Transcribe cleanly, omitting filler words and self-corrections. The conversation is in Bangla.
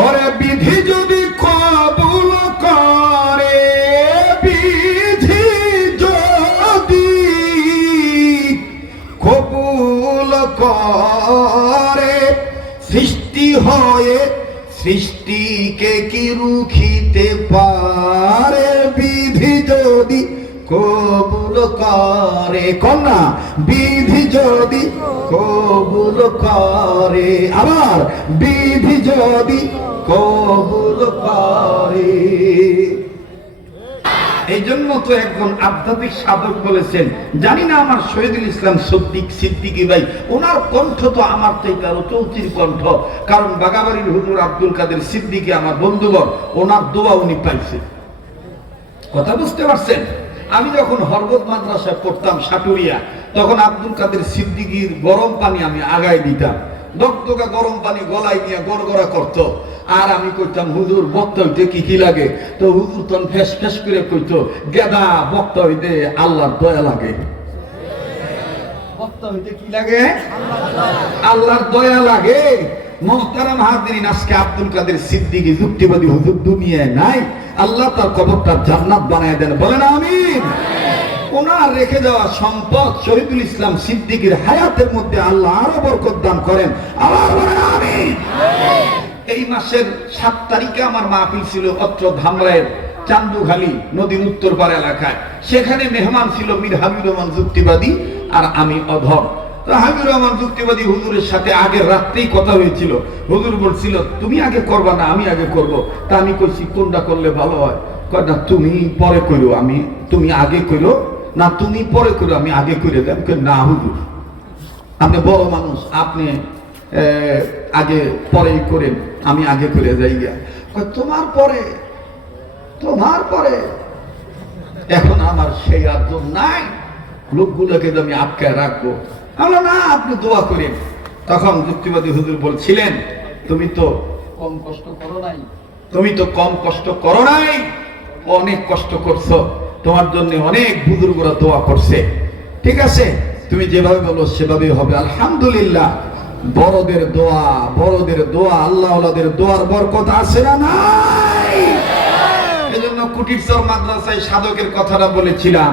ওরে বিধি যদি কবুল করে, বিধি যদি কবুল করে, সৃষ্টি হয়ে সৃষ্টিকে কি রুখিতে পারে? বিধি যদি কবুল করে, কন্যা বিধি যদি কবুল করে, আবার বিধি যদি কবুল করে। এই জন্য তো একজন আধ্যাত্মিক সাধক বলেছেন, জানি না আমার শহীদুল ইসলাম সিদ্দিকী ভাই, ওনার কণ্ঠ তো আমার থেকে আরো চৌচির কণ্ঠ, কারণ বাগাবাড়ির হুজুর আব্দুল কাদের সিদ্দিকী আমার বন্ধুগণ, ওনার দোয়া উনি পাইছে। কথা বুঝতে পারছেন? আমি যখন হরবত মাদ্রাসায় পড়তাম সাটুরিয়া, তখন আব্দুল কাদের সিদ্দিকীর গরম পানি আমি আগায় দিতাম, দগদগা গরম পানি গলায় নিয়ে গড়গড়া করতো, আর আমি কইতাম হুজুর বক্তা হইতে কি কি লাগে? তো হুজুর তখন ফেস ফেস করে কইতো, গেদা বক্তা হইতে আল্লাহর দয়া লাগে। বক্তা হইতে কি লাগে? আল্লাহর দয়া লাগে। মোহতারাম হাজিরিন, আজকে আব্দুল কাদের সিদ্দিকী যুক্তিবাদী হুজুর দুনিয়ায় নাই, আল্লাহ তার কবরটা জান্নাত বানায় দেন, বলেন আমিন। ওনার রেখে দেওয়া সম্পদ শহীদুল ইসলাম সিদ্দিকীর হায়াতের মধ্যে আল্লাহ আরো বরকত দান করেন, আল্লাহ বলেন আমিন। এই মাসের 7 তারিখে আমার মাহফিল ছিল অত্র ধামরায়ের চান্দুখালী নদীর উত্তর পাড় এলাকায়। সেখানে মেহমান ছিল মীর হাবিবুর রহমান যুক্তিবাদী আর আমি অধর। তো হাবিবুর রহমান যুক্তিবাদী হুজুরের সাথে আগের রাত্রেই কথা হয়েছিল। হুজুর বলছিল তুমি আগে করবা না আমি আগে করব। তা আমি কইছি কোনটা করলে ভালো হয়? কয় না তুমি পরে করো, আমি তুমি আগে করো, না তুমি পরে করো আমি আগে করে দেব। না হুজুর, আপনি বড় মানুষ, আপনি আগে পরেই করেন, আমি আগে করে যাই গিয়া। তোমার পরে, তোমার পরে এখন আমার সেই আর্জন নাই, লোকগুলোকে আমি আটকায় রাখবো। আমরা না, আপনি দোয়া করেন। তখন যুক্তিবাদী হুজুর বলছিলেন, তুমি তো কম কষ্ট করো নাই, তুমি তো কম কষ্ট করো নাই, অনেক কষ্ট করছো, তোমার জন্য অনেক বুজুর্গরা দোয়া করছে। ঠিক আছে, তুমি যেভাবে বলো সেভাবেই হবে। আলহামদুলিল্লাহ, বড়দের দোয়া, বড়দের দোয়া, আল্লাহওয়ালাদের দোয়ার বরকত আছে না নাই? এজন্য কুটিরচর মাদ্রাসায় সাধকের কথাটা বলেছিলাম।